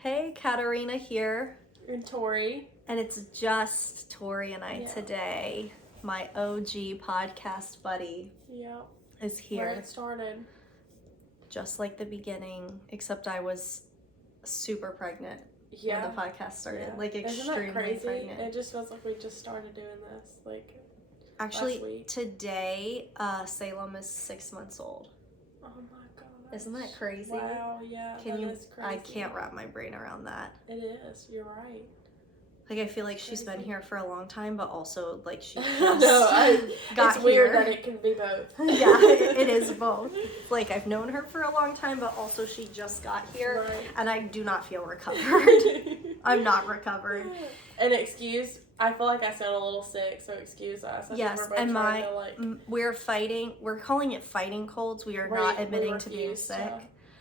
Hey, Katerina here. And Tori. And it's just Tori and I today. My OG podcast buddy is here. Where it started. Just like the beginning, except I was super pregnant when the podcast started. Like extremely pregnant. It just feels like we just started doing this. Actually, last week. Today, Salem is 6 months old. Oh my gosh. Isn't that crazy? Wow, yeah. That is crazy. I can't wrap my brain around that. It is. You're right. I feel like she's been here for a long time, but also she just got it's weird that it can be both. Yeah, it is both. I've known her for a long time, but also she just got here, and I do not feel recovered. I'm not recovered. And I feel like I sound a little sick, so excuse us. Yes, and we're fighting. We're calling it fighting colds. We are not admitting to being sick.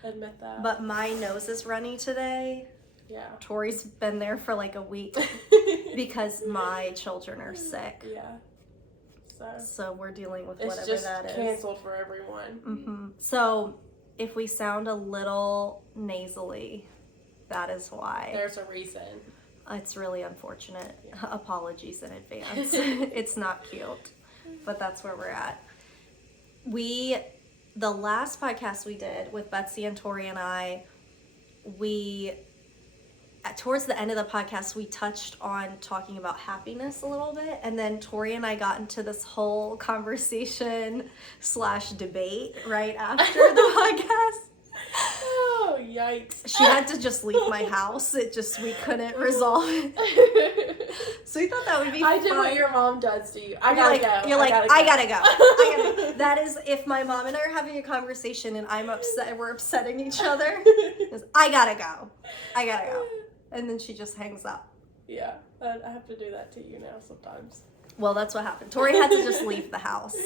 Admit that. But my nose is runny today. Yeah. Tori's been there for a week because my children are sick. Yeah. So we're dealing with whatever that is. It's just canceled for everyone. Mm-hmm. So if we sound a little nasally, that is why. There's a reason. It's really unfortunate. Yeah. Apologies in advance. It's not cute, but that's where we're at. The last podcast we did with Betsy and Tori and I, towards the end of the podcast, we touched on talking about happiness a little bit, and then Tori and I got into this whole conversation / debate right after the podcast. Oh, yikes. She had to just leave my house. We couldn't resolve it. So we thought that would be fun. I did what your mom does to you. I gotta go. You're I gotta go. That is, if my mom and I are having a conversation and I'm upset and we're upsetting each other, I gotta go. And then she just hangs up. Yeah, I have to do that to you now sometimes. Well, that's what happened. Tori had to just leave the house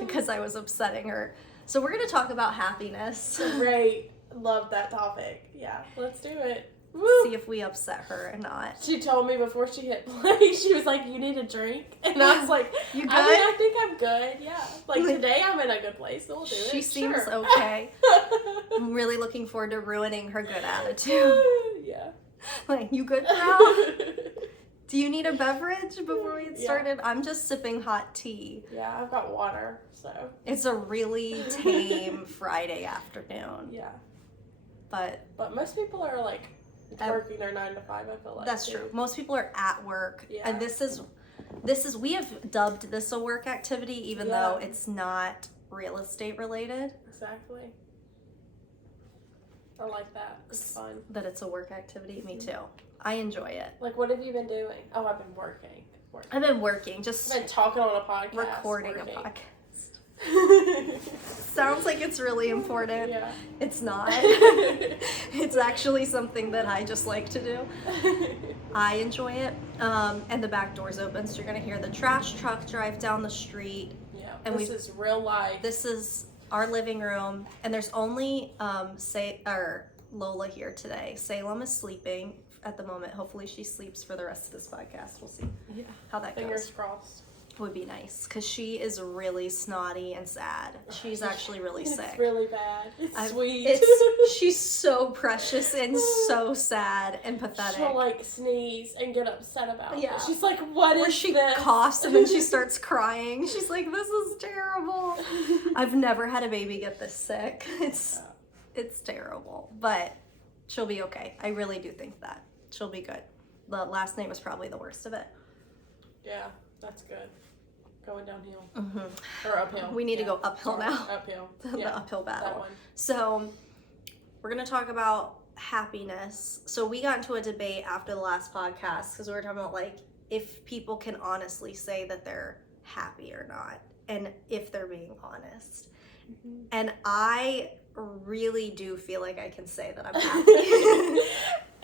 because I was upsetting her. So we're going to talk about happiness. Great. Love that topic. Yeah, let's do it. Woo. See if we upset her or not. She told me before she hit play, she was like, you need a drink? And I was like, you good? I think I'm good, yeah. Today I'm in a good place, so we'll do it. She seems okay. I'm really looking forward to ruining her good attitude. Yeah. You good, pal? Do you need a beverage before we get started? Yeah. I'm just sipping hot tea. Yeah, I've got water, so. It's a really tame Friday afternoon. Yeah. But most people are working their 9 to 5, I feel like. That's true. Most people are at work. Yeah. And this is we have dubbed this a work activity even though it's not real estate related. Exactly. I like that. It's fun. That it's a work activity. Me too. I enjoy it. What have you been doing? Oh, I've been working. I've been working. I've been talking on a podcast. Recording a podcast. Sounds like it's really important. Yeah. It's not. It's actually something that I just like to do. I enjoy it. And the back door's open, so you're going to hear the trash truck drive down the street. Yeah. And this is real life. This is our living room, and there's only Lola here today. Salem is sleeping at the moment. Hopefully she sleeps for the rest of this podcast. We'll see how that goes. Fingers crossed. Would be nice, because she is really snotty and sad. She's actually really sick. It's really bad. It's sweet. She's so precious and so sad and pathetic. She'll sneeze and get upset about it. She's like, or she coughs and then she starts crying. She's like, this is terrible. I've never had a baby get this sick. It's terrible, but she'll be okay. I really do think that she'll be good. The last name was probably the worst of it. Yeah, that's good. Going downhill. Mm-hmm. Or uphill. We need to go uphill now. Uphill. The uphill battle. That one. So we're going to talk about happiness. So we got into a debate after the last podcast because we were talking about if people can honestly say that they're happy or not, and if they're being honest. Mm-hmm. And I really do feel like I can say that I'm happy.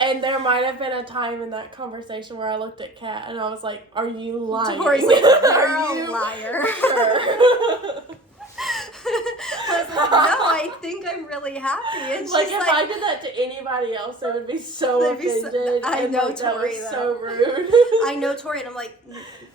And there might have been a time in that conversation where I looked at Kat and I was like, are you lying? Tori's like, you're a liar. No, I think I'm really happy. And she's like, if like, I did that to anybody else, they would be so They'd be so- offended. I and know, like, that Tori, was though. so rude. I know Tori, and I'm like,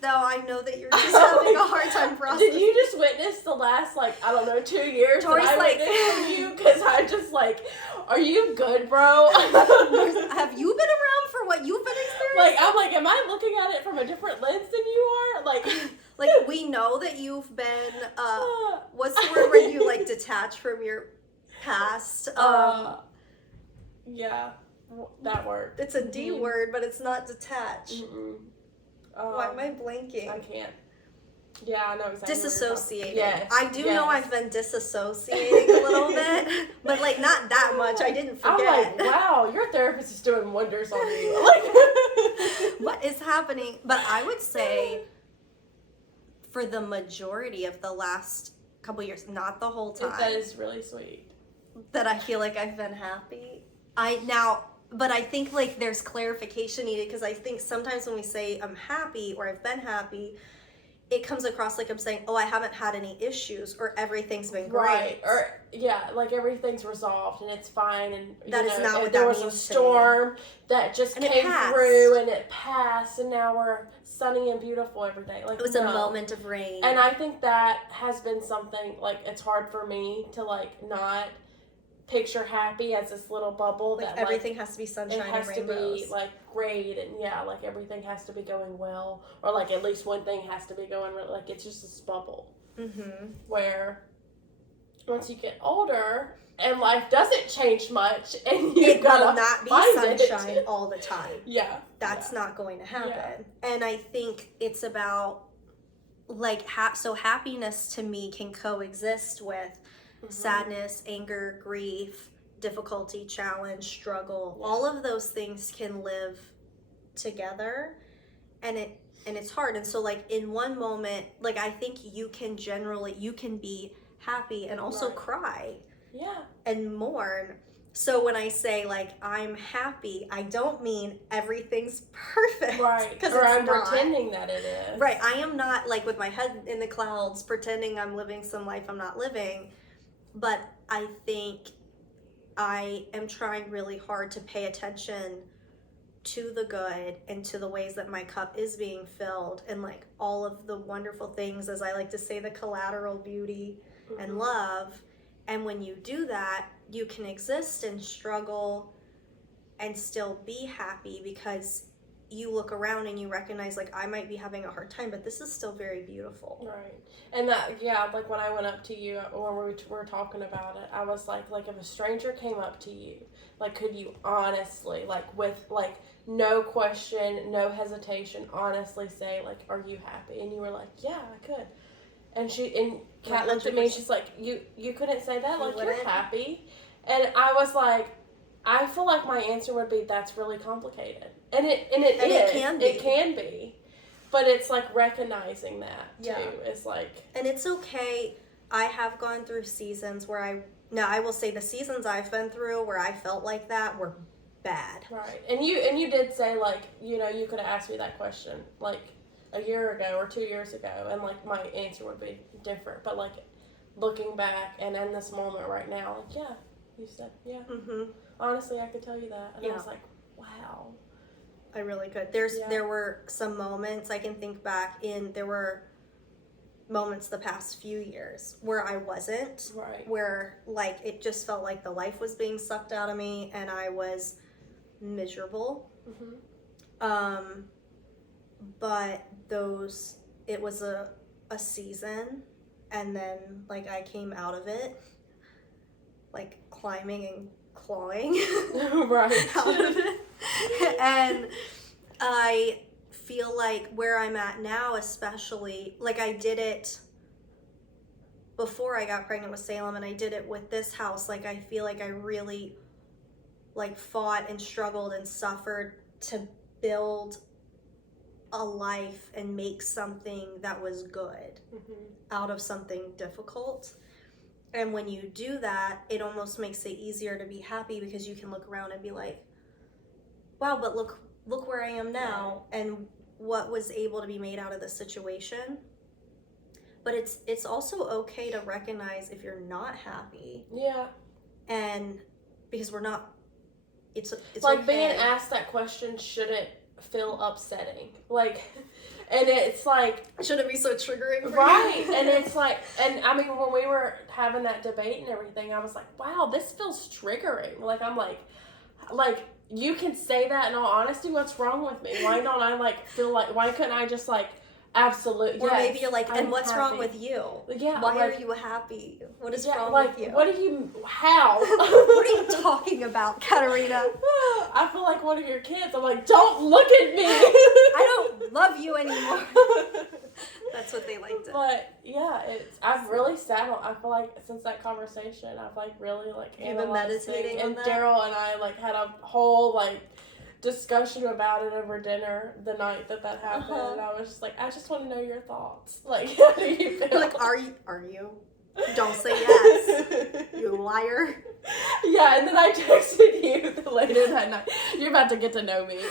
no, I know that you're just having a hard time processing. Did you just witness the last, like, I don't know, 2 years Tori's that I like- witnessed from you? Because I just, like, are you good, bro? Have you been around for what you've been experiencing? Like, I'm like, am I looking at it from a different lens than you are? Like, we know that you've been, what's the word where you, like, detach from your past? Yeah, that word. It's a D word, but it's not detach. Mm-mm. Why am I blanking? I can't. Yeah, I know exactly. Disassociating. Yes. I do know I've been disassociating a little bit, but like not that much. I didn't forget. I'm like, wow, your therapist is doing wonders on you. Like, what is happening? But I would say for the majority of the last couple years, not the whole time, that is really sweet. that I feel like I've been happy. But I think like there's clarification needed, because I think sometimes when we say I'm happy or I've been happy, it comes across like I'm saying, oh, I haven't had any issues or everything's been great. Right. Or, yeah, like everything's resolved and it's fine. And that is not what there that was means a storm that just came through and it passed, and now we're sunny and beautiful every day. Like, it was a moment of rain. And I think that has been something, like, it's hard for me to, like, not picture happy as this little bubble like that everything has to be sunshine it has and rainbows. to be like great, and like everything has to be going well, or like at least one thing has to be going really, like it's just this bubble. Mm-hmm. Where once you get older and life doesn't change much, and you it gotta will not be find sunshine it. all the time. Yeah, that's not going to happen. Yeah. And I think it's about like so happiness to me can coexist with sadness, anger, grief, difficulty, challenge, struggle. All of those things can live together, and it's hard. And so like in one moment, like I think you can be happy and also cry. Yeah. And mourn. So when I say like I'm happy, I don't mean everything's perfect. Right. Because I'm not. pretending that it is. Right. I am not like with my head in the clouds pretending I'm living some life I'm not living. But I think I am trying really hard to pay attention to the good and to the ways that my cup is being filled, and like all of the wonderful things, as I like to say, the collateral beauty and love. And when you do that, you can exist and struggle and still be happy, because you look around and you recognize like I might be having a hard time, but this is still very beautiful. Right. And that, yeah, like when I went up to you when we were talking about it, I was like if a stranger came up to you, like could you honestly, like with like no question, no hesitation, honestly say like, are you happy? And you were like, yeah, I could. And Kat looked at me and she's like, you couldn't say that? Like, you're happy? And I was like, I feel like my answer would be, that's really complicated. And it can be. It can be. But it's like recognizing that too. It's like, and it's okay. I have gone through seasons where I will say the seasons I've been through where I felt like that were bad. Right. And you did say like, you could have asked me that question like a year ago or 2 years ago, and like my answer would be different. But like looking back and in this moment right now, like, yeah, you said, yeah. Mm-hmm. Honestly, I could tell you that. And I was like, wow. I really could. There were some moments I can think back there were moments the past few years where I wasn't. Right. Where like it just felt like the life was being sucked out of me and I was miserable. Mm-hmm. But it was a season, and then like I came out of it like climbing and clawing right out of it. And I feel like where I'm at now, especially like I did it before I got pregnant with Salem, and I did it with this house. Like I feel like I really like fought and struggled and suffered to build a life and make something that was good out of something difficult. And when you do that, it almost makes it easier to be happy, because you can look around and be like, wow, but look where I am now and what was able to be made out of this situation. But it's also okay to recognize if you're not happy. Yeah. And because we're not, it's like okay. being asked that question shouldn't feel upsetting. Like, and it's like, shouldn't be so triggering for right. you. And it's like, and I mean, when we were having that debate and everything, I was like, wow, this feels triggering. Like, I'm like, you can say that in all honesty. What's wrong with me? Why don't I like feel like, why couldn't I just like, absolutely, or yes, maybe you're like, and what's happy. wrong with you? Yeah, why like, are you happy? What is yeah, wrong like, with you? what are you, how? What are you talking about, Katerina? I feel like one of your kids. I'm like, don't look at me. I don't love you anymore. That's what they like to. But yeah, I've really sat on. I feel like since that conversation, I've like really like You've been meditating on and that? Daryl and I like had a whole like discussion about it over dinner the night that happened. And I was just like, I just want to know your thoughts. Like, how do you feel? Like, are you? Don't say yes, you liar. Yeah, and then I texted you later that night. You're about to get to know me. And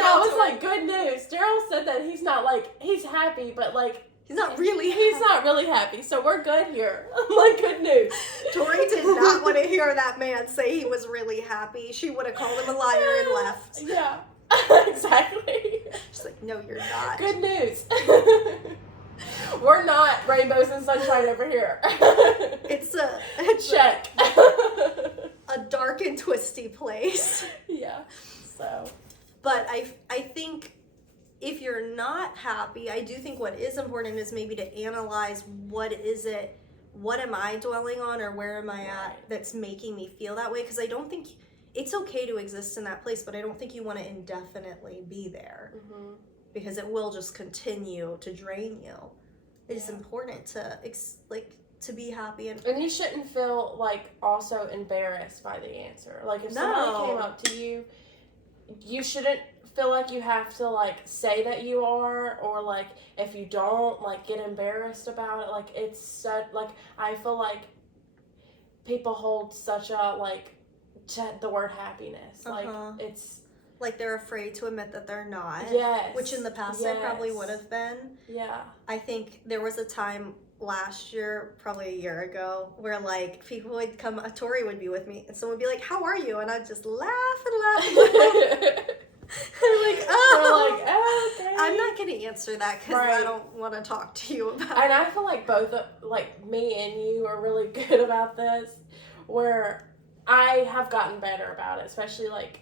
I was like, good news. Daryl said that he's not like, he's happy, but like, he's not really happy. So we're good here. I'm like, good news. Tori did not want to hear that man say he was really happy. She would have called him a liar and left. Yeah, exactly. She's like, no, you're not. Good news. We're not rainbows and sunshine over here. It's a check. A dark and twisty place. Yeah. So. But I think if you're not happy, I do think what is important is maybe to analyze what am I dwelling on, or where am I at that's making me feel that way? Because I don't think it's okay to exist in that place, but I don't think you want to indefinitely be there. Mm-hmm. Because it will just continue to drain you. It is important to be happy and you shouldn't feel like also embarrassed by the answer. Like if somebody came up to you, you shouldn't feel like you have to like say that you are, or like if you don't, like get embarrassed about it. Like it's such like I feel like people hold such a like to the word happiness. Like it's like they're afraid to admit that they're not. Yes. Which in the past I probably would have been. Yeah. I think there was a time last year, probably a year ago, where like people would come, Tori would be with me, and someone would be like, how are you? And I'd just laugh and laugh and laugh. I'm like, oh, okay. I'm not going to answer that because I don't want to talk to you about it. And I feel like both, like me and you are really good about this, where I have gotten better about it, especially like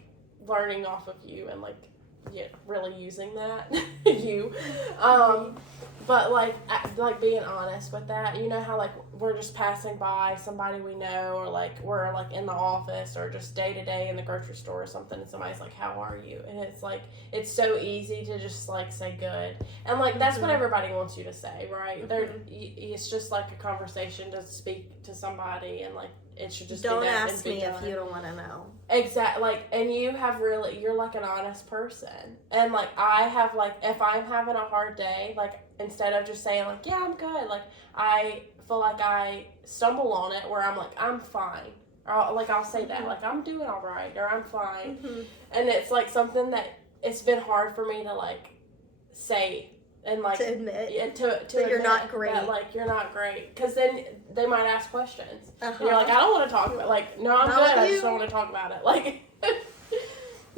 learning off of you and like really using that but like being honest with that. You know how like we're just passing by somebody we know, or like we're like in the office or just day to day in the grocery store or something, and somebody's like, how are you? And it's like it's so easy to just like say good, and like that's what everybody wants you to say, right? It's just like a conversation to speak to somebody, and like it should just don't be that ask me if you don't want to know. Exactly. Like, and you're like an honest person, and like I have like if I'm having a hard day, like instead of just saying like yeah I'm good, like I feel like I stumble on it where I'm like I'm fine, or I'll say that like I'm doing all right, or I'm fine, and it's like something that it's been hard for me to like say. And like to admit that you're not great, that, like you're not great, because then they might ask questions. And you're like, I don't want to talk about it. Like, no, I'm good. I just don't want to talk about it. Like,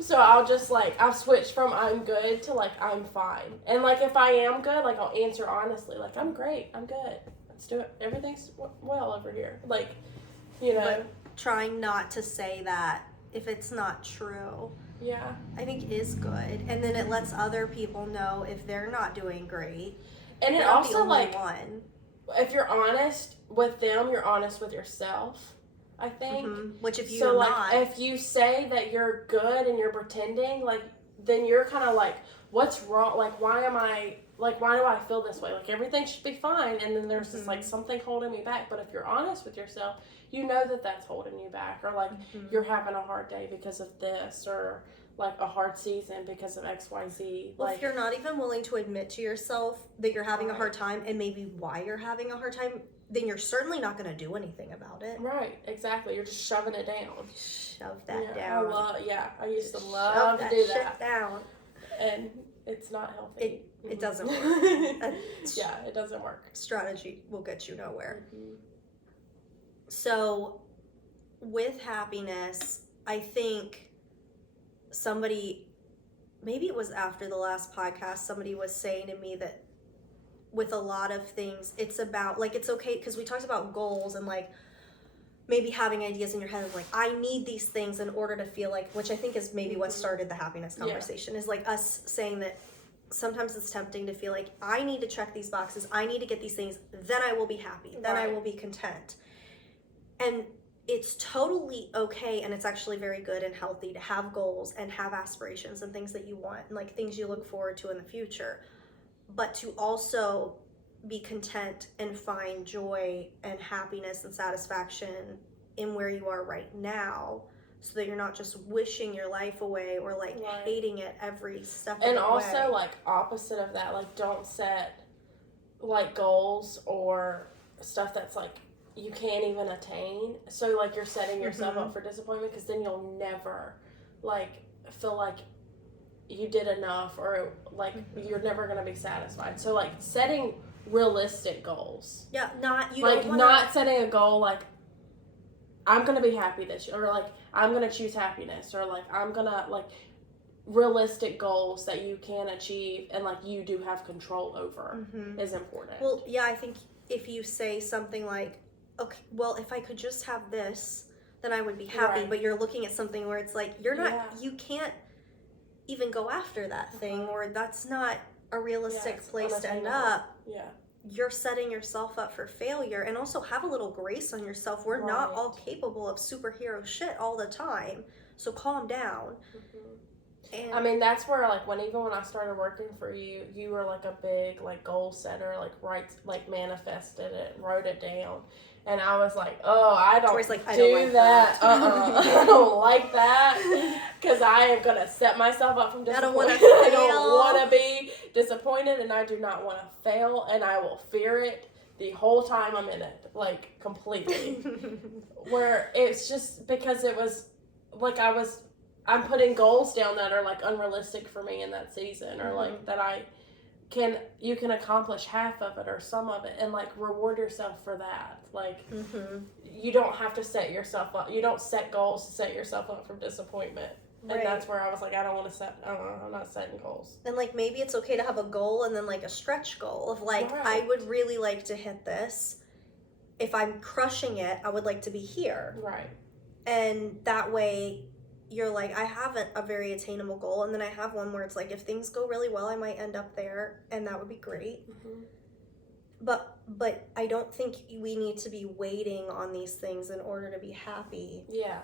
so I'll just like I'll switch from I'm good to like I'm fine. And like if I am good, like I'll answer honestly, like I'm great, I'm good. Let's do it. Everything's well over here. Like, you know, but trying not to say that if it's not true. Yeah. I think is good. And then it lets other people know if they're not doing great. And it also like one. If you're honest with them, you're honest with yourself, I think. Which if you so like if you say that you're good and you're pretending, like then you're kind of like, what's wrong? Like why do I feel this way? Like everything should be fine, and then there's this like something holding me back. But if you're honest with yourself, you know that that's holding you back, or like you're having a hard day because of this, or like a hard season because of XYZ. Well, like if you're not even willing to admit to yourself that you're having a hard time, and maybe why you're having a hard time, then you're certainly not going to do anything about it. Right, exactly. You're just shoving it down. Shove that down. I used to love to do that. Down. And it's not healthy. It doesn't work. Yeah, it doesn't work. Strategy will get you nowhere. So with happiness, I think somebody, maybe it was after the last podcast, somebody was saying to me that with a lot of things, it's about, like, it's okay, because we talked about goals and, like, maybe having ideas in your head of, like, I need these things in order to feel like, which I think is maybe what started the happiness conversation, is, like, us saying that sometimes it's tempting to feel like, I need to check these boxes, I need to get these things, then I will be happy, then I will be content. And it's totally okay, and it's actually very good and healthy to have goals and have aspirations and things that you want, and, like, things you look forward to in the future. But to also be content and find joy and happiness and satisfaction in where you are right now, so that you're not just wishing your life away or, like, hating it every step of the way. And also, like, opposite of that, like, don't set, like, goals or stuff that's, like, you can't even attain. So, like, you're setting yourself up for disappointment, because then you'll never, like, feel like you did enough, or, like, you're never going to be satisfied. So, like, setting realistic goals. Yeah, not, you like, don't wanna... not setting a goal, like, I'm going to be happy this year, or, like, I'm going to choose happiness, or, like, I'm going to, like, realistic goals that you can achieve and, like, you do have control over is important. Well, yeah, I think if you say something like, okay, well, if I could just have this, then I would be happy, but you're looking at something where it's like, you're not, you can't even go after that thing, or that's not a realistic place to end up. You're setting yourself up for failure. And also have a little grace on yourself. We're not all capable of superhero shit all the time, so calm down. And I mean, that's where, like, when I started working for you, you were, like, a big, like, goal setter, like, manifested it, wrote it down. And I was like, oh, I don't do that. I don't like that, because I am going to set myself up from disappointment. I don't want to be disappointed, and I do not want to fail, and I will fear it the whole time I'm in it, like, completely. Where it's just because it was, like, I'm putting goals down that are, like, unrealistic for me in that season, or, like, that you can accomplish half of it or some of it, and, like, reward yourself for that. Like, you don't have to set yourself up. You don't set goals to set yourself up for disappointment. And that's where I was like, I'm not setting goals. And, like, maybe it's okay to have a goal and then, like, a stretch goal of, like, I would really like to hit this. If I'm crushing it, I would like to be here. Right. And that way you're like, I have a very attainable goal, and then I have one where it's like, if things go really well, I might end up there, and that would be great. But I don't think we need to be waiting on these things in order to be happy. Yeah.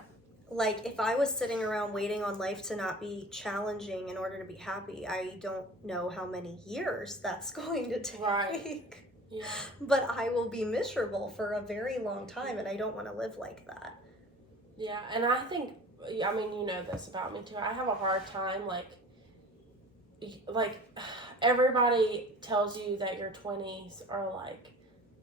Like, if I was sitting around waiting on life to not be challenging in order to be happy, I don't know how many years that's going to take. Right. Yeah. But I will be miserable for a very long time, and I don't want to live like that. Yeah, and I think, I mean, you know this about me too. I have a hard time, like everybody tells you that your 20s are, like,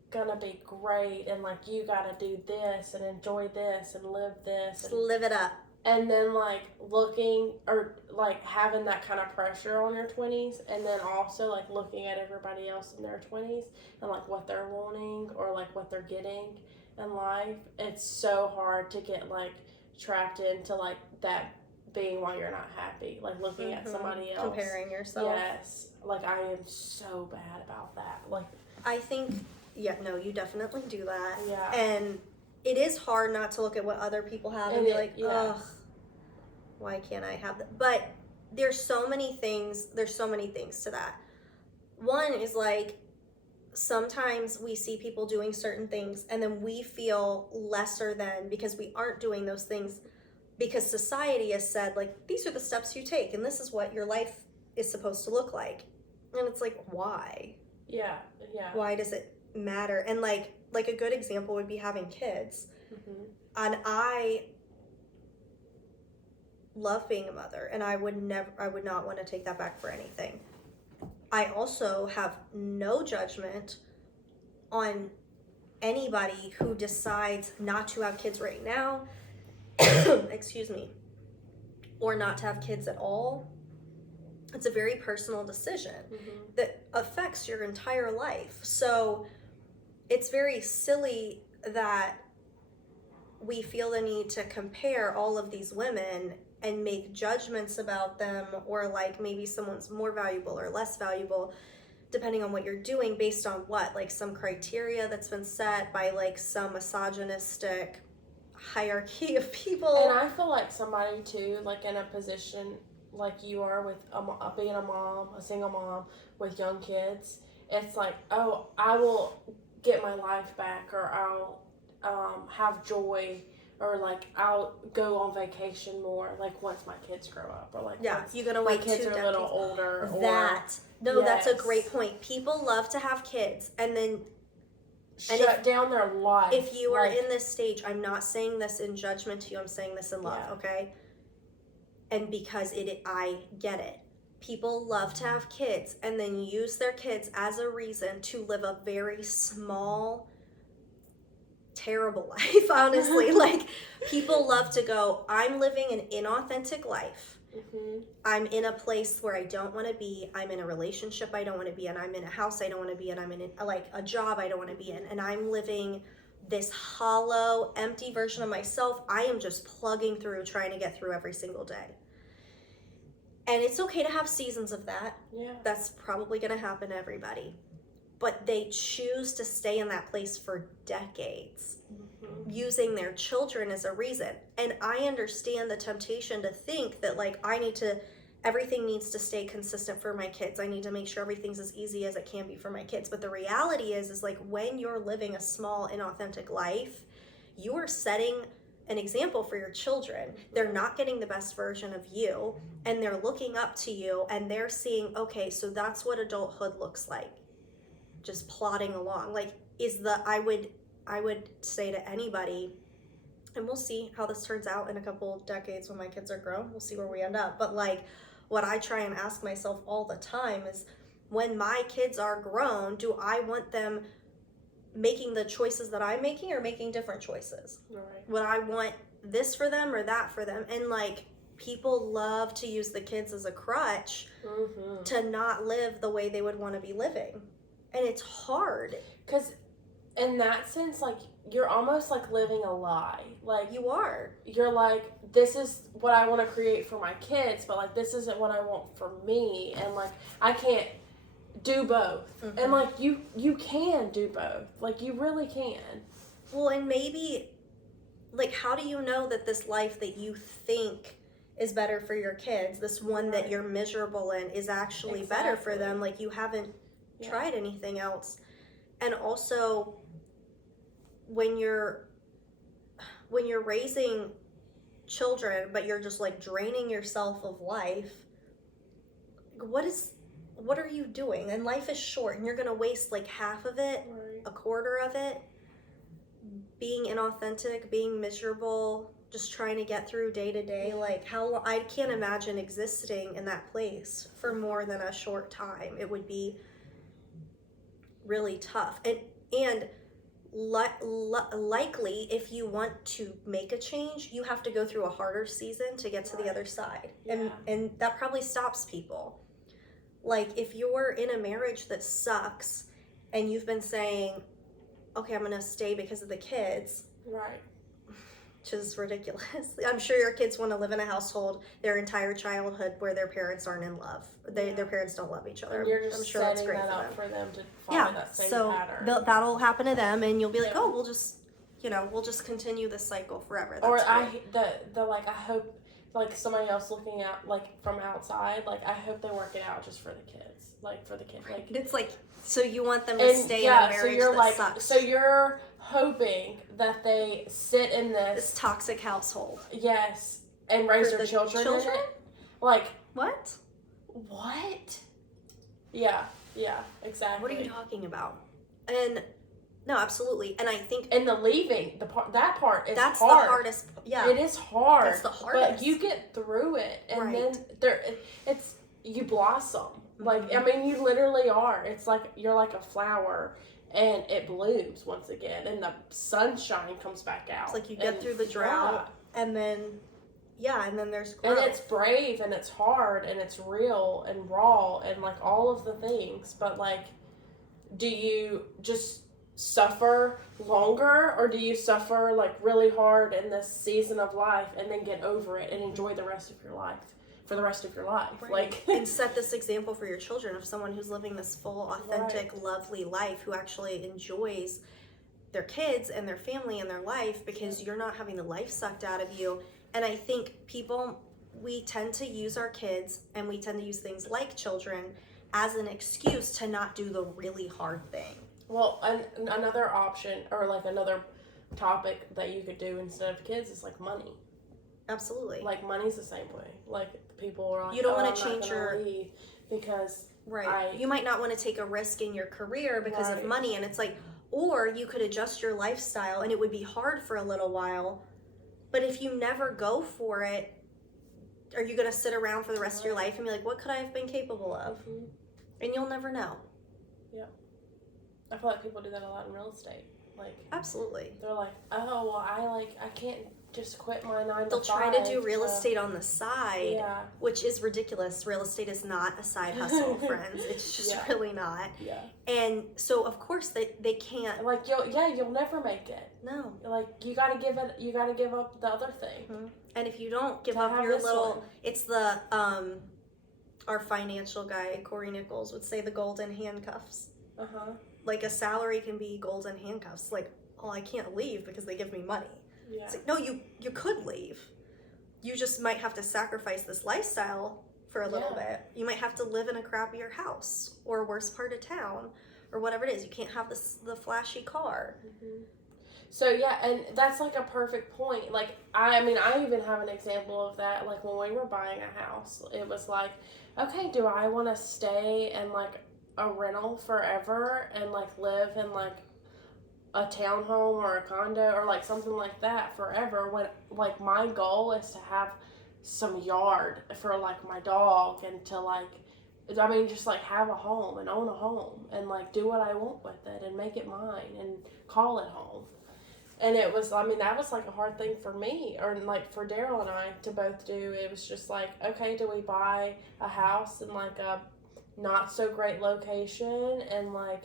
gonna be great, and, like, you gotta do this and enjoy this and live this. Just live it up. And then, like, looking, or, like, having that kind of pressure on your 20s, and then also, like, looking at everybody else in their 20s and, like, what they're wanting or, like, what they're getting in life. It's so hard to get, like, trapped into, like, that being why you're not happy, like, looking at somebody else, comparing yourself. Yes, like, I am so bad about that. Like, I think, you definitely do that. Yeah. And it is hard not to look at what other people have and be like, ugh, why can't I have that? But there's so many things to that. One is, like, sometimes we see people doing certain things and then we feel lesser than because we aren't doing those things, because society has said, like, these are the steps you take and this is what your life is supposed to look like. And it's like, why? Yeah. Why does it matter? And, like a good example would be having kids. And I love being a mother, and I would not want to take that back for anything. I also have no judgment on anybody who decides not to have kids right now, excuse me, or not to have kids at all. It's a very personal decision that affects your entire life. So it's very silly that we feel the need to compare all of these women and make judgments about them, or like maybe someone's more valuable or less valuable depending on what you're doing based on what, like some criteria that's been set by like some misogynistic hierarchy of people. And I feel like somebody too, like in a position like you are with being a mom, a single mom with young kids, it's like, oh, I will get my life back, or I'll have joy, or like I'll go on vacation more, like once my kids grow up, or like yeah, once you're gonna my wait kids 2 are a decades. little older. That's a great point. People love to have kids and then shut down their life. If you are in this stage, I'm not saying this in judgment to you, I'm saying this in love, okay? And because I get it. People love to have kids and then use their kids as a reason to live a very small, terrible life, honestly. Like, people love to go, I'm living an inauthentic life. Mm-hmm. I'm in a place where I don't want to be. I'm in a relationship I don't want to be in. I'm in a house I don't want to be in. I'm in a job I don't want to be in. And I'm living this hollow, empty version of myself. I am just plugging through, trying to get through every single day. And it's okay to have seasons of that. Yeah. That's probably going to happen to everybody. But they choose to stay in that place for decades, using their children as a reason. And I understand the temptation to think that, like, everything needs to stay consistent for my kids. I need to make sure everything's as easy as it can be for my kids. But the reality is like, when you're living a small, inauthentic life, you are setting an example for your children. They're not getting the best version of you, and they're looking up to you, and they're seeing, okay, so that's what adulthood looks like. Just plodding along. Like, I would say to anybody, and we'll see how this turns out in a couple of decades when my kids are grown. We'll see where we end up. But like, what I try and ask myself all the time is, when my kids are grown, do I want them making the choices that I'm making, or making different choices? Right. Would I want this for them or that for them? And like, people love to use the kids as a crutch to not live the way they would want to be living. And it's hard. Because in that sense, like, you're almost like living a lie. Like, you are. You're like, this is what I want to create for my kids, but like, this isn't what I want for me. And like, I can't do both. And like, you can do both. Like, you really can. Well, and maybe, like, how do you know that this life that you think is better for your kids, this one that you're miserable in, is actually better for them? Like, you haven't tried anything else. And also, when you're raising children, but you're just like draining yourself of life, what are you doing? And life is short, and you're gonna waste like half of it, a quarter of it, being inauthentic, being miserable, just trying to get through day to day. Like, how long? I can't imagine existing in that place for more than a short time. It would be really tough. And likely, if you want to make a change, you have to go through a harder season to get to the other side. And that probably stops people. Like, if you're in a marriage that sucks and you've been saying, okay, I'm gonna stay because of the kids, which is ridiculous. I'm sure your kids want to live in a household their entire childhood where their parents aren't in love. Their parents don't love each other. And you're just I'm sure that's great setting that for up them. for them to follow that same pattern. So that'll happen to them, and you'll be like, oh, we'll just continue this cycle forever. That's I hope, like, somebody else looking out, like, from outside, like, I hope they work it out just for the kids. Like, for the kids. Like, it's like, so you want them to stay in a marriage that sucks. So you're hoping that they sit in this toxic household. Yes. And raise their children in it? Like, what? Yeah, exactly. What are you talking about? And no, absolutely. And I think, and the leaving, that part is that's hard. the hardest. Yeah, it is hard. That's the hardest. But you get through it, and then you blossom. Like, I mean, you literally are. It's like you're like a flower, and it blooms once again, and the sunshine comes back out. It's like you get through the drought, and then there's growth. And it's brave, and it's hard, and it's real, and raw, and like all of the things. But like, do you just suffer longer, or do you suffer like really hard in this season of life and then get over it and enjoy the rest of your life for the rest of your life? Right. Like, and set this example for your children of someone who's living this full, authentic, lovely life, who actually enjoys their kids and their family and their life, because you're not having the life sucked out of you. And I think we tend to use our kids, and we tend to use things like children as an excuse to not do the really hard thing. Well, another option, or like another topic that you could do instead of kids, is like money. Absolutely. Like, money's the same way. Like, people are like, you don't want I'm to change your leave because you might not want to take a risk in your career because of money, and it's like, or you could adjust your lifestyle, and it would be hard for a little while, but if you never go for it, are you going to sit around for the rest of your life and be like, what could I have been capable of? Mm-hmm. And you'll never know. Yeah. I feel like people do that a lot in real estate. Like, absolutely. They're like, oh, well, I can't just quit my 9 to 5. They'll try to do real estate on the side, which is ridiculous. Real estate is not a side hustle, friends. It's just really not. Yeah. And so, of course, they can't. Like, you'll never make it. No. Like, you gotta give up the other thing. Mm-hmm. And if you don't give up your little, it's the our financial guy, Corey Nichols, would say the golden handcuffs. Like, a salary can be golden handcuffs. Like, oh, I can't leave because they give me money. Yeah. It's like, no, you could leave. You just might have to sacrifice this lifestyle for a little bit. You might have to live in a crappier house or a worse part of town or whatever it is. You can't have the flashy car. Mm-hmm. So, yeah, and that's like a perfect point. Like, I even have an example of that. Like, when we were buying a house, it was like, okay, do I want to stay in like a rental forever and like live in like a townhome or a condo or like something like that forever, when like my goal is to have some yard for like my dog and to like, just like have a home and own a home and like do what I want with it and make it mine and call it home. And it was, that was like a hard thing for me, or like for Daryl and I to both do. It was just like, okay, do we buy a house in like a not so great location, and like,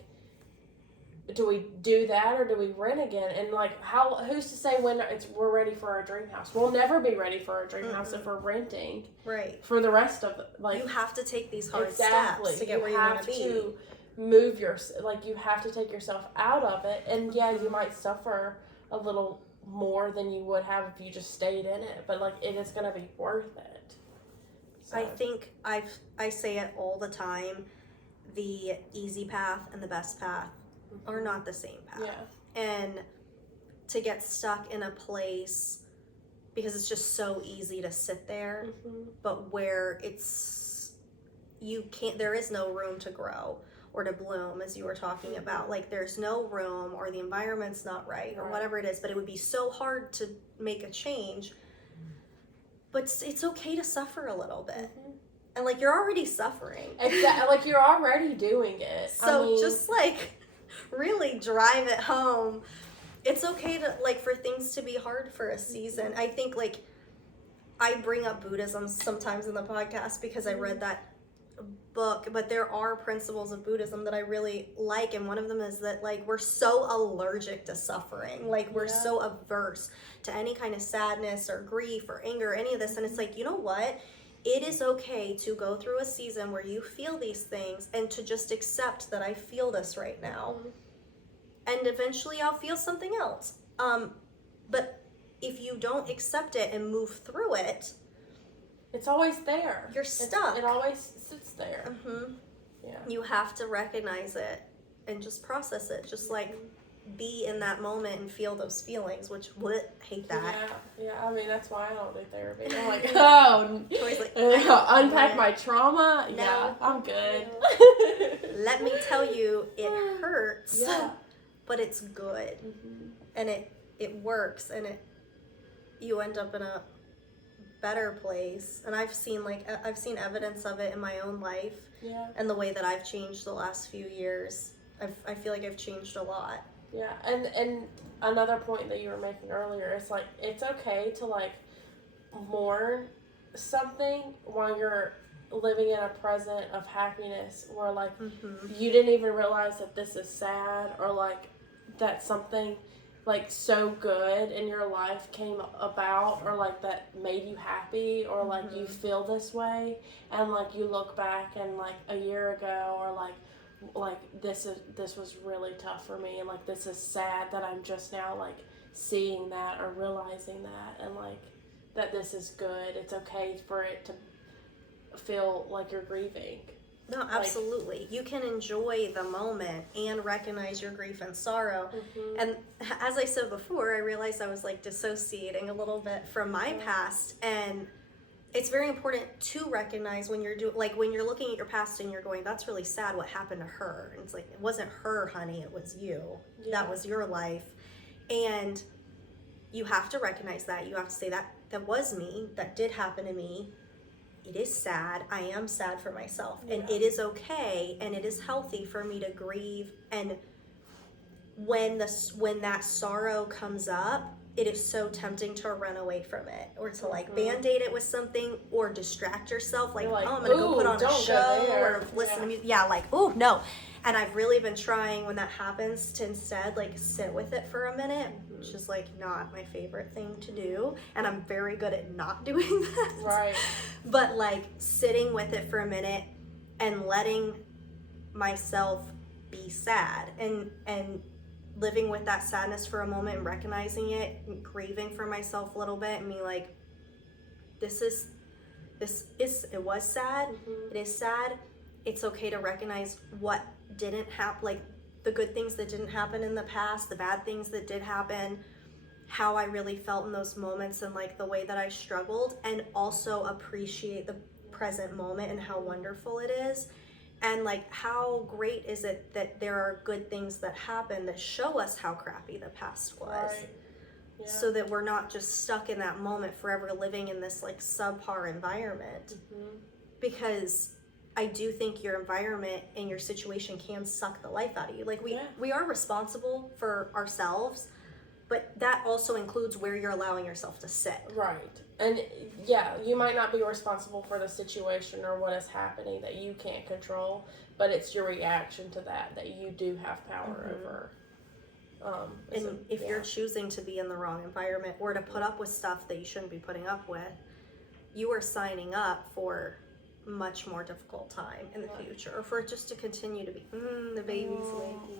do we do that or do we rent again? And like, who's to say when we're ready for our dream house? We'll never be ready for our dream house if we're renting. Right. For the rest of you have to take these hard steps to get where you want to be. You have to move you have to take yourself out of it, and you might suffer a little more than you would have if you just stayed in it, but like, it is going to be worth it. So. I think I say it all the time, the easy path and the best path are not the same path. Yeah. And to get stuck in a place, because it's just so easy to sit there, but where there is no room to grow or to bloom, as you were talking about. Like, there's no room, or the environment's not right, or whatever it is, but it would be so hard to make a change. But it's okay to suffer a little bit. And like, you're already suffering. Exactly. Like, you're already doing it. So just like, really drive it home. It's okay to like, for things to be hard for a season. I think like, I bring up Buddhism sometimes in the podcast because I read that book, but there are principles of Buddhism that I really like, and one of them is that like, we're so allergic to suffering. Like, we're so averse to any kind of sadness or grief or anger or any of this, and it's like, you know what? It is okay to go through a season where you feel these things and to just accept that I feel this right now. And eventually I'll feel something else. But if you don't accept it and move through it, it's always there. You're stuck. It always sits there. Yeah. You have to recognize it and just process it. Just like, be in that moment and feel those feelings, which hate that. Yeah. That's why I don't do therapy. I'm like, unpack my trauma. No, yeah, I'm good. Let me tell you, it hurts, but it's good, and it works, and you end up in a better place. And I've seen evidence of it in my own life, and the way that I've changed the last few years. I feel like I've changed a lot. Yeah, and another point that you were making earlier is like, it's okay to like mourn something while you're living in a present of happiness, where like you didn't even realize that this is sad, or like that something like so good in your life came about, or like that made you happy, or like you feel this way, and like you look back and like a year ago, or like this was really tough for me, and like this is sad that I'm just now like seeing that or realizing that, and like that this is good. It's okay for it to feel like you're grieving. No, absolutely. You can enjoy the moment and recognize your grief and sorrow. And as I said before, I realized I was like dissociating a little bit from my past, and it's very important to recognize when you're when you're looking at your past and you're going, that's really sad what happened to her. And it's like, it wasn't her, honey, it was you. That was your life. And you have to recognize that. You have to say that was me, that did happen to me. It is sad. I am sad for myself. And it is okay, and it is healthy for me to grieve. And when that sorrow comes up, it is so tempting to run away from it, or to like band-aid it with something, or distract yourself, like, oh, I'm gonna go put on a show or listen to music. Yeah, like, oh no. And I've really been trying, when that happens, to instead like sit with it for a minute, which is like not my favorite thing to do, and I'm very good at not doing that. Right. But like sitting with it for a minute and letting myself be sad, and living with that sadness for a moment, and recognizing it, and grieving for myself a little bit, and being like, it was sad. It is sad. It's okay to recognize what didn't happen, like the good things that didn't happen in the past, the bad things that did happen, how I really felt in those moments, and like the way that I struggled, and also appreciate the present moment and how wonderful it is. And like, how great is it that there are good things that happen that show us how crappy the past was. Right. Yeah. So that we're not just stuck in that moment forever, living in this like subpar environment. Because I do think your environment and your situation can suck the life out of you. Like we are responsible for ourselves, but that also includes where you're allowing yourself to sit. Right. And yeah, you might not be responsible for the situation or what is happening that you can't control, but it's your reaction to that you do have power over. And if you're choosing to be in the wrong environment, or to put up with stuff that you shouldn't be putting up with, you are signing up for much more difficult time in the future, or for it just to continue to be the baby's wakey.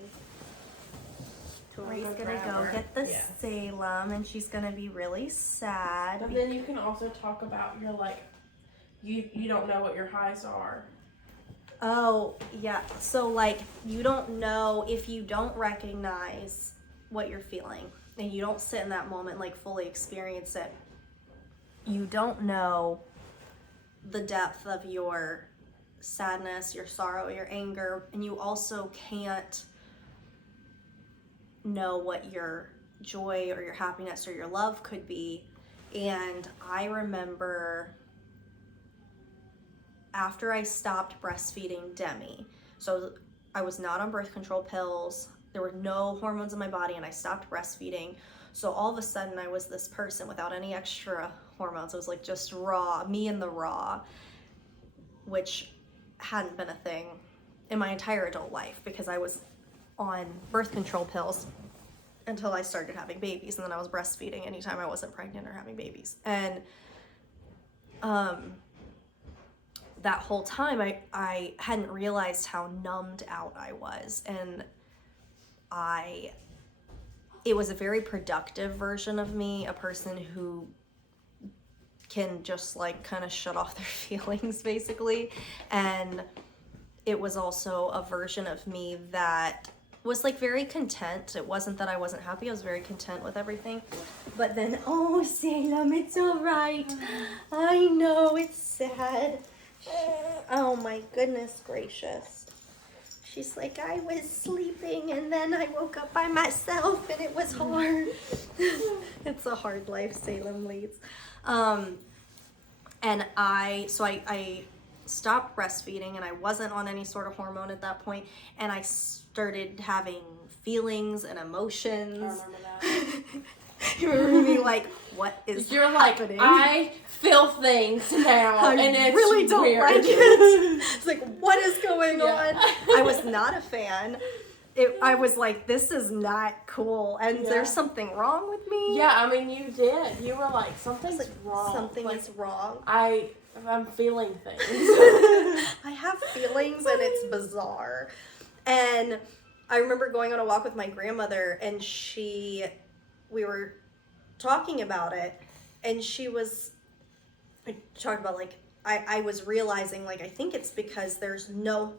Tori's gonna go get the Salem, and she's gonna be really sad. And then you can also talk about your like, you don't know what your highs are. Oh yeah, so like, you don't know, if you don't recognize what you're feeling, and you don't sit in that moment, like fully experience it, you don't know the depth of your sadness, your sorrow, your anger, and you also can't know what your joy or your happiness or your love could be. And I remember after I stopped breastfeeding Demi, so I was not on birth control pills, there were no hormones in my body, and I stopped breastfeeding. So all of a sudden I was this person without any extra hormones. It was like just raw, me in the raw, which hadn't been a thing in my entire adult life, because I was on birth control pills until I started having babies, and then I was breastfeeding anytime I wasn't pregnant or having babies. And that whole time I hadn't realized how numbed out I was, and it was a very productive version of me, a person who can just like kind of shut off their feelings basically. And it was also a version of me that was like very content. It wasn't that I wasn't happy, I was very content with everything. But then, oh Salem, it's all right. I know it's sad. Oh my goodness gracious. She's like, I was sleeping and then I woke up by myself and it was hard. It's a hard life Salem leads. And I stopped breastfeeding, and I wasn't on any sort of hormone at that point, and I started having feelings and emotions. I remember that. You remember me like, what is You're happening? like, I feel things now, and it's really don't weird. like it. It's like, what is going on? I was not a fan. I was like, this is not cool, and there's something wrong with me. Yeah, I mean, you did. You were like, something's wrong. Something is wrong. I'm feeling things. I have feelings, and it's bizarre. And I remember going on a walk with my grandmother, and we were talking about it, and I talked about, like, I was realizing, like, I think it's because there's no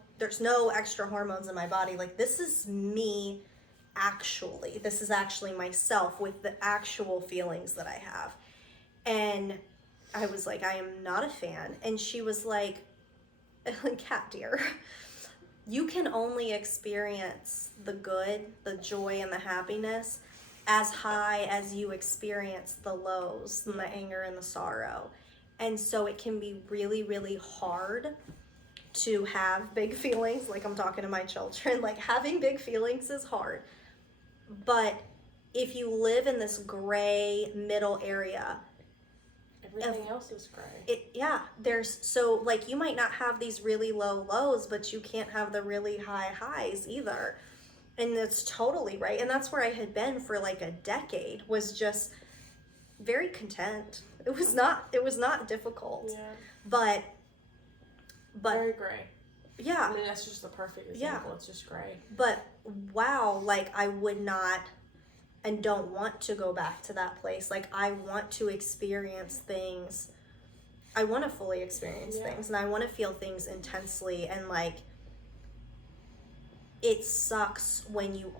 extra hormones in my body. Like, this is me actually. This is actually myself with the actual feelings that I have. And I was like, I am not a fan. And she was like, cat dear, you can only experience the good, the joy, and the happiness as high as you experience the lows and the anger and the sorrow. And so it can be really, really hard to have big feelings. Like, I'm talking to my children, like, having big feelings is hard. But if you live in this gray middle area, everything else is gray. So, like, you might not have these really low lows, but you can't have the really high highs either. And that's totally right. And that's where I had been for like a decade, was just very content. It was not difficult. Yeah. But very gray. Yeah. I mean, that's just the perfect example. Yeah. It's just gray. But wow, like, I would not and don't want to go back to that place. Like, I want to experience things. I want to fully experience things, and I want to feel things intensely. And like, it sucks when you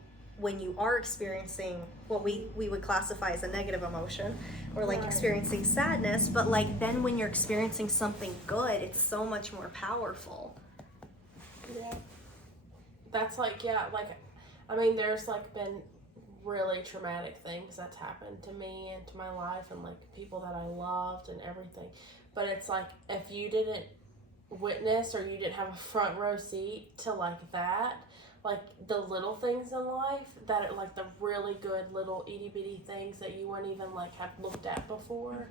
are experiencing what we would classify as a negative emotion, or like experiencing sadness, but like, then when you're experiencing something good, it's so much more powerful. Yeah. That's like, I mean, there's like been really traumatic things that's happened to me and to my life, and like people that I loved and everything. But it's like, if you didn't witness, or you didn't have a front row seat to like that, like the little things in life that are like the really good little itty bitty things that you wouldn't even like have looked at before,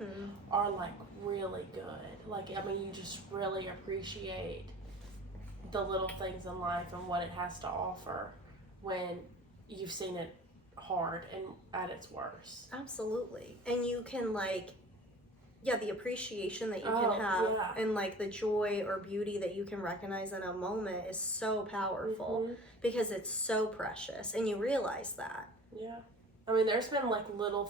are like really good. Like, I mean, you just really appreciate the little things in life and what it has to offer when you've seen it hard and at its worst. Absolutely. And you can like, the appreciation that you can have, and like the joy or beauty that you can recognize in a moment is so powerful, because it's so precious, and you realize that. Yeah. I mean, there's been like little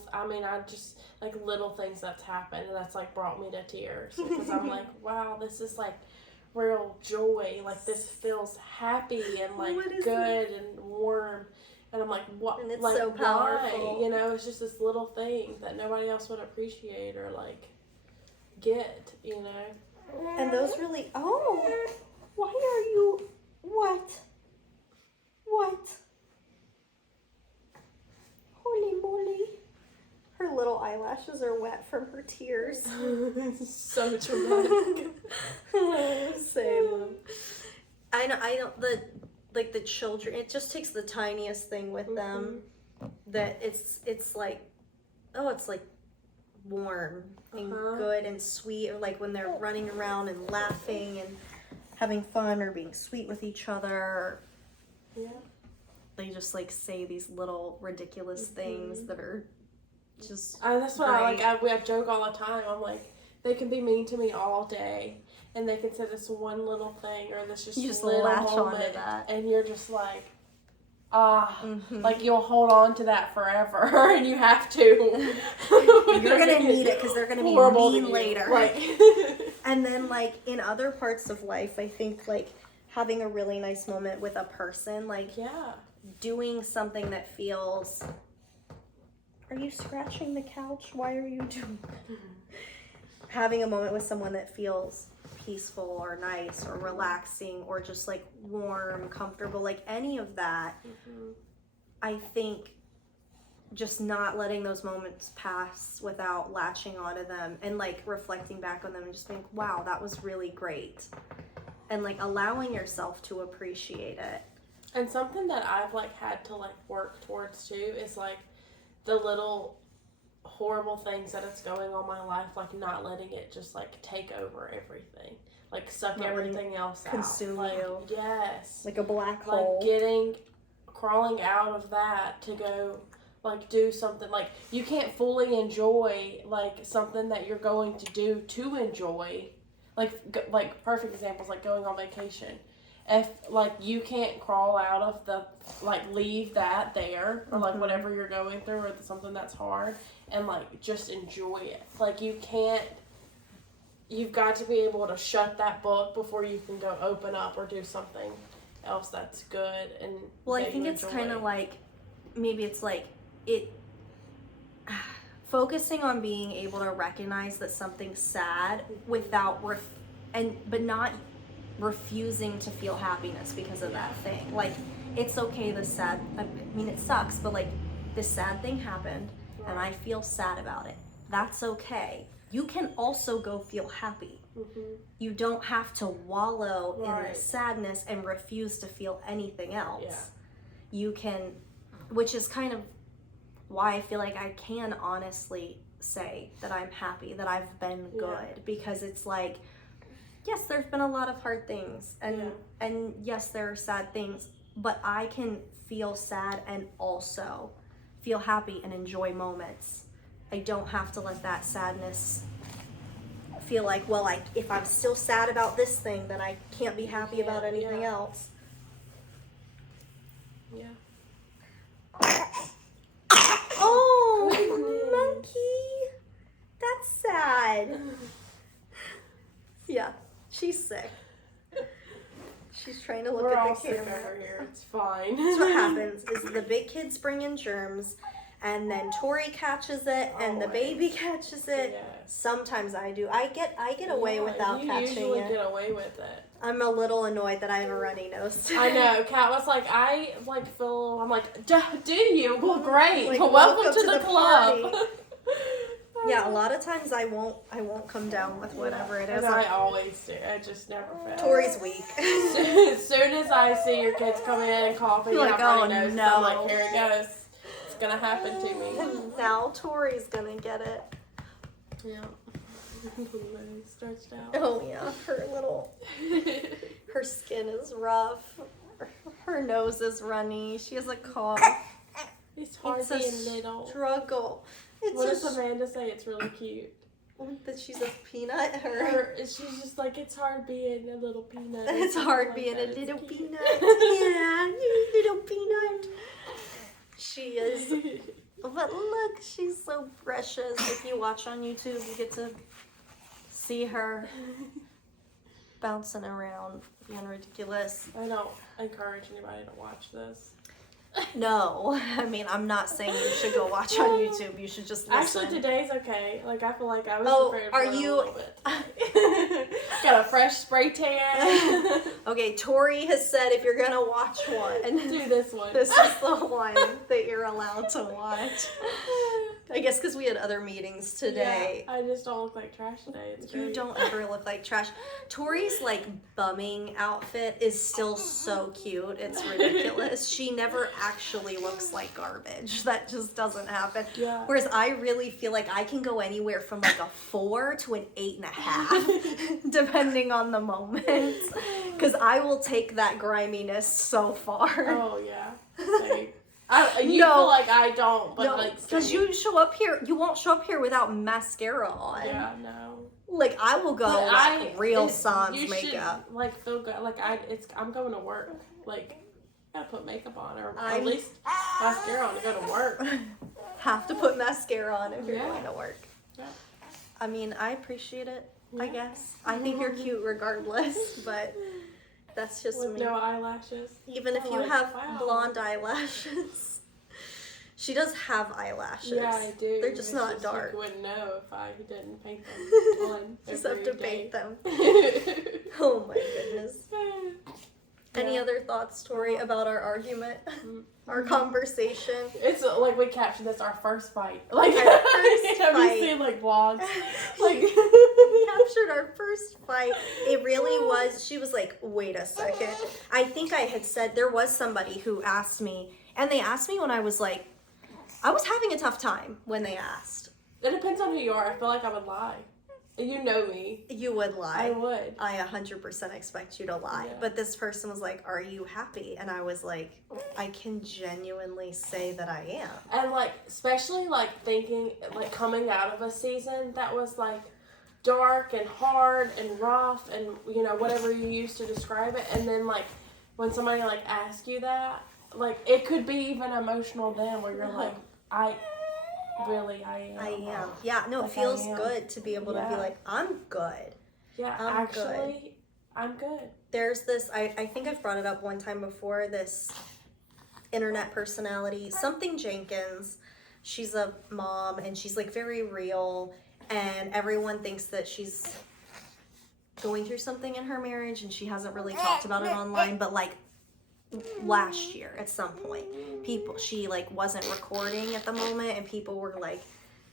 things that's happened, and that's like brought me to tears, because I'm like, wow, this is like real joy. Like, this feels happy and like good and warm. And I'm like, what? And it's like, so powerful. Why? You know, it's just this little thing that nobody else would appreciate or like get, you know. And those really, why are you, what? Holy moly. Her little eyelashes are wet from her tears. So dramatic. Same. I know, the children, it just takes the tiniest thing with them, that it's like, it's like warm and good and sweet, or like when they're running around and laughing and having fun or being sweet with each other. Yeah. They just like say these little ridiculous things that are just that's what I joke all the time. I'm like, they can be mean to me all day, and they can say this one little thing, or this you just little latch moment, onto that, and you're just like, like you'll hold on to that forever, and you have to. You're gonna need it, because they're gonna be mean later. Like, and then like in other parts of life, I think like having a really nice moment with a person, like doing something that feels. Are you scratching the couch? Why are you doing that? Having a moment with someone that feels peaceful or nice or relaxing or just like warm, comfortable, like any of that. I think just not letting those moments pass without latching onto them and like reflecting back on them and just think, wow, that was really great. And like allowing yourself to appreciate it. And something that I've like had to like work towards too is like the little horrible things that it's going on in my life, like not letting it just like take over everything, like suck everything else out, consume you. Yes, like a black hole. Like getting crawling out of that to go like do something, like you can't fully enjoy like something that you're going to do to enjoy, like perfect examples like going on vacation. If like you can't crawl out of the like leave that there or like whatever you're going through or something that's hard and like just enjoy it. Like you can't, you've got to be able to shut that book before you can go open up or do something else that's good. And well, I think it's kind of like, maybe it's like it focusing on being able to recognize that something's sad without but not refusing to feel happiness because of that thing. Like, it's okay, the sad, I mean, it sucks, but like, this sad thing happened and I feel sad about it. That's okay. You can also go feel happy. You don't have to wallow in the sadness and refuse to feel anything else. You can, which is kind of why I feel like I can honestly say that I'm happy, that I've been good, because it's like, yes, there's been a lot of hard things, and yes, there are sad things, but I can feel sad and also feel happy and enjoy moments. I don't have to let that sadness feel like, well, if I'm still sad about this thing, then I can't be happy about anything else. Yeah. Oh, monkey. That's sad. Yeah, she's sick. She's trying to look We're at all the sick camera. over here. It's fine. That's what happens is the big kids bring in germs, and then Tori catches it, and the baby catches it. Yes. Sometimes I do. I get away without catching it. You usually get away with it. I'm a little annoyed that I have a runny nose today. I know. Kat was like, I like feel. I'm like, do you? Well, great. Like, welcome to the club. party. Yeah, a lot of times I won't come down with whatever it is. I always do. I just never fail. Tori's weak. As soon as I see your kids come in and coughing, You're like, oh nose, no. I'm like, here it goes. It's gonna happen to me. Now Tori's gonna get it. Yeah. Stretched out. Oh yeah, her skin is rough. Her nose is runny. She has a cough. It's hard It's being little. Struggle. What does Amanda say? It's really cute. That she's a peanut. She's just like, it's hard being a little peanut. It's hard being a little peanut. Yeah, you little peanut. She is. But look, she's so precious. If you watch on YouTube, you get to see her bouncing around, being ridiculous. I don't encourage anybody to watch this. No, I mean, I'm not saying you should go watch on YouTube. You should just listen. Actually, today's okay. Like, I feel like I was prepared for it a little bit. Got a fresh spray tan. Okay, Tori has said if you're gonna watch one, do this one. This is the one that you're allowed to watch. I guess because we had other meetings today. Yeah, I just don't look like trash today. It's great. You don't ever look like trash. Tori's like bumming outfit is still so cute. It's ridiculous. She never actually looks like garbage. That just doesn't happen. Yeah. Whereas I really feel like I can go anywhere from like a 4 to an 8.5, depending on the moment. Because I will take that griminess so far. Oh yeah. Same. Feel like I don't, but like because you show up here, you won't show up here without mascara on. Yeah, no. Like I will go like real sans you makeup. Should, like feel good. Like I'm going to work. Like I gotta put makeup on or I'm at least mascara on to go to work. Have to put mascara on if you're Yeah. going to work. Yeah. I mean, I appreciate it. I Yeah. guess I think you're cute regardless, but that's just With me. no eyelashes. Even if I'm you like, have wow. blonde eyelashes. She does have eyelashes. Yeah, I do. They're just not You dark. wouldn't know if I didn't paint them on. Just have to every paint day. them. Oh my goodness. Any Yeah. other thoughts, Tori, about our argument? Our conversation? It's like we captioned this our first fight. Like Our first have fight. you seen like vlogs? Like Captured our first fight. It really was. She was like, wait a second. I think I had said there was somebody who asked me, and they asked me when I was like, I was having a tough time when they asked. it depends on who you are. I feel like I would lie. You know me. You would lie. I would. I 100% expect you to lie. Yeah. But this person was like, are you happy? And I was like, I can genuinely say that I am. And like, especially like thinking, like coming out of a season that was like dark and hard and rough and, you know, whatever you use to describe it. And then like, when somebody like asks you that, like it could be even emotional then where you're like, I am. Yeah, no, it Like, feels good to be able to be Yeah. like, I'm good. Yeah, I'm actually, I'm good. There's this, I think I've brought it up one time before, this internet personality, something Jenkins. She's a mom and she's like very real, and everyone thinks that she's going through something in her marriage and she hasn't really talked about it online, but like last year at some point, she like wasn't recording at the moment and people were like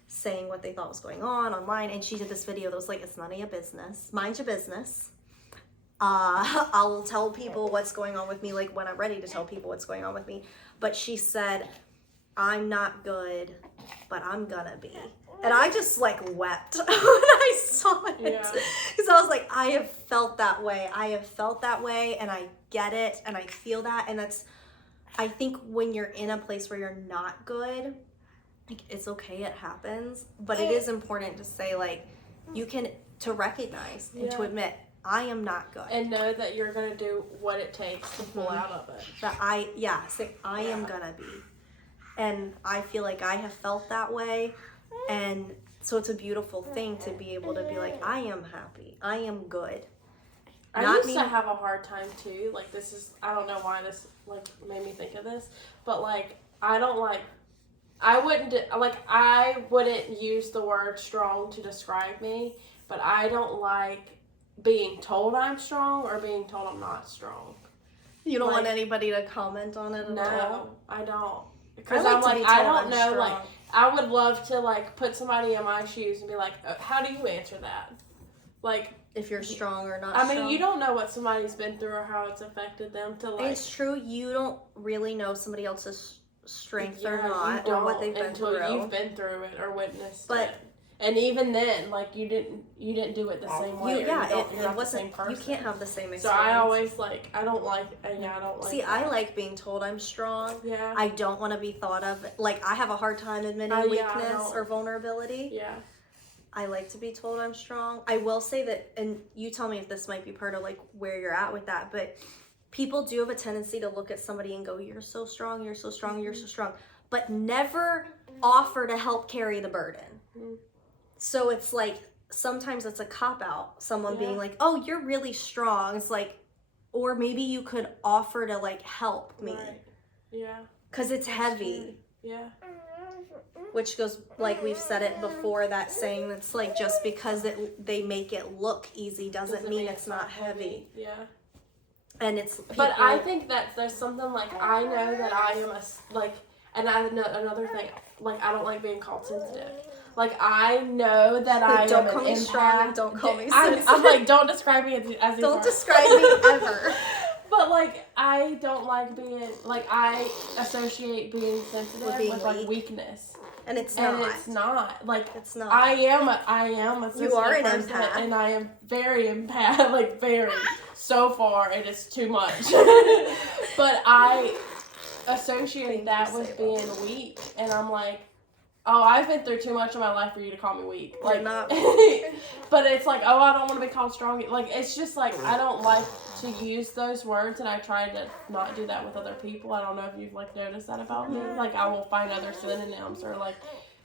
saying what they thought was going on online, and she did this video that was like, it's none of your business, mind your business. I'll tell people what's going on with me like when I'm ready to tell people what's going on with me. But she said, I'm not good, but I'm gonna be. And I just like wept when I saw it. Because I was like, I have felt that way. And I get it and I feel that. And that's, I think when you're in a place where you're not good, like it's okay, it happens. But it is important to say like, to recognize and to admit, I am not good. And know that you're going to do what it takes to pull out of it. That say I am going to be. And I feel like I have felt that way. And so it's a beautiful thing to be able to be like, I am happy. I am good. I used to have a hard time too. Like this is, I don't know why this like made me think of this, but like I wouldn't use the word strong to describe me, but I don't like being told I'm strong or being told I'm not strong. You don't want anybody to comment on it at all? No, I don't. Because I'm like, I don't know, like, I would love to, like, put somebody in my shoes and be like, how do you answer that? Like, if you're strong or not strong. I mean, you don't know what somebody's been through or how it's affected them to, like. It's true, you don't really know somebody else's strength or not, or what they've been through. Until you've been through it or witnessed it. And even then, like, you didn't do it the same way. It wasn't the same person. You can't have the same experience. So I always I don't like. See, I like being told I'm strong. Yeah. I don't want to be thought of like I have a hard time admitting weakness or vulnerability. Yeah. I like to be told I'm strong. I will say that, and you tell me if this might be part of like where you're at with that, but people do have a tendency to look at somebody and go, "You're so strong. You're so strong. You're so strong," but never offer to help carry the burden. Mm-hmm. So it's like, sometimes it's a cop-out. Someone being like, oh, you're really strong. It's like, or maybe you could offer to like help me. Right. Yeah. Because it's heavy. True. Yeah. Which goes, like we've said it before, that saying that's like, just because they make it look easy doesn't mean it's not heavy. Yeah. And it's But I think that there's something like, I know that I am and another thing, like I don't like being called sensitive. Like, I know that I don't am call me empath. strong, don't call me sensitive. I'm like, don't describe me as don't describe me ever. But, like, I don't like being, like, I associate being sensitive with like, weakness. And it's not. And it's not. Like, it's not. I am a sensitive You are an person, empath. and I am very empath, like, very. So far, it is too much. But I associate that with being weak, and I'm like, oh, I've been through too much in my life for you to call me weak. Like, not. But it's like, oh, I don't want to be called strong. Like, it's just like, I don't like to use those words, and I try to not do that with other people. I don't know if you've like noticed that about me. Like, I will find other synonyms or like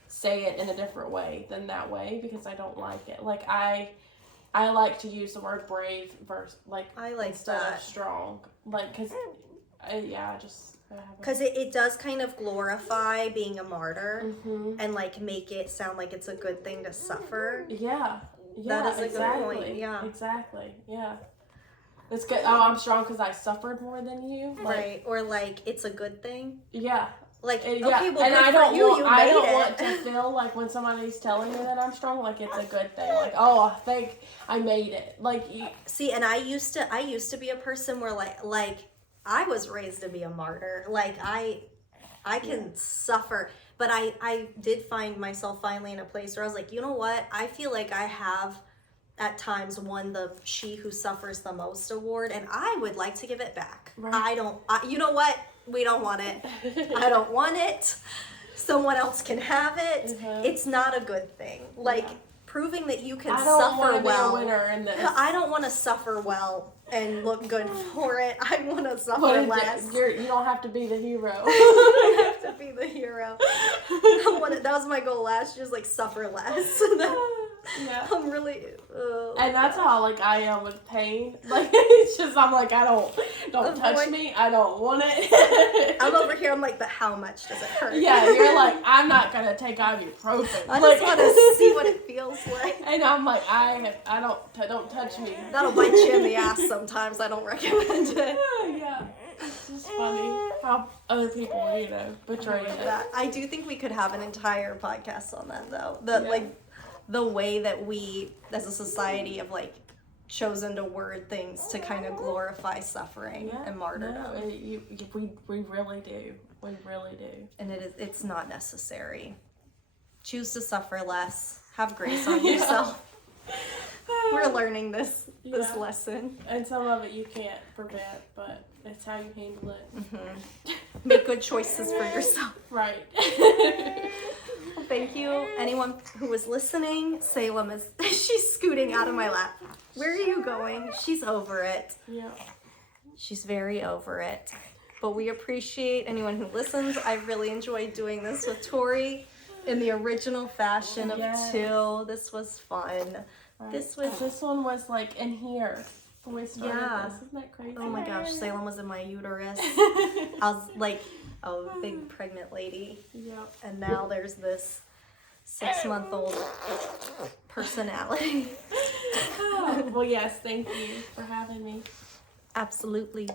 say it in a different way than that way because I don't like it. Like, I like to use the word brave versus like I like instead that. of strong. Like, because because it does kind of glorify being a martyr, mm-hmm. and like make it sound like it's a good thing to suffer. Yeah, that is exactly. a good point. Yeah, exactly. Yeah, it's good. Oh, I'm strong because I suffered more than you. Like, right? Or like it's a good thing. Yeah. Like, okay, well, and good I for don't you. Want, You I made don't it. want to feel like when somebody's telling me that I'm strong, like it's a good thing. Like, oh, I think I made it. Like, see, and I used to be a person where like I was raised to be a martyr. Like I can suffer, But I did find myself finally in a place where I was like, you know what? I feel like I have at times won the She Who Suffers the Most award, and I would like to give it back. Right. You know what? We don't want it. I don't want it. Someone else can have it. It's not a good thing. Like, proving that you can suffer well. Be a winner in this. I don't want to suffer well and look good for it. I want to suffer less. You don't have to be the hero. I have to be the hero. That was my goal last year, is like suffer less. Yeah. I'm really, and that's how like I am with pain. Like it's just I'm like don't touch me. I don't want it. I'm over here. I'm like, but how much does it hurt? Yeah, you're like, I'm not gonna take ibuprofen. I just want to see what it feels like. And I'm like, don't touch me. That'll bite you in the ass sometimes. I don't recommend it. Yeah. It's just funny how other people, betray it. I do think we could have an entire podcast on that, though. The way that we, as a society, have like chosen to word things to kind of glorify suffering and martyrdom. No, we really do. We really do. And it's not necessary. Choose to suffer less. Have grace on yourself. We're learning this lesson. And some of it you can't prevent, but it's how you handle it. Mm-hmm. Make good choices for yourself. Right. Well, thank you. Anyone who was listening, Salem she's scooting out of my lap. Where are you going? She's over it. Yeah. She's very over it. But we appreciate anyone who listens. I really enjoyed doing this with Tori in the original fashion of two. This was fun. Right. This one was like in here when we started this. Isn't that crazy? Oh my gosh, Salem was in my uterus. I was like a big pregnant lady. Yep. And now there's this 6-month-old personality. Well, yes, thank you for having me. Absolutely.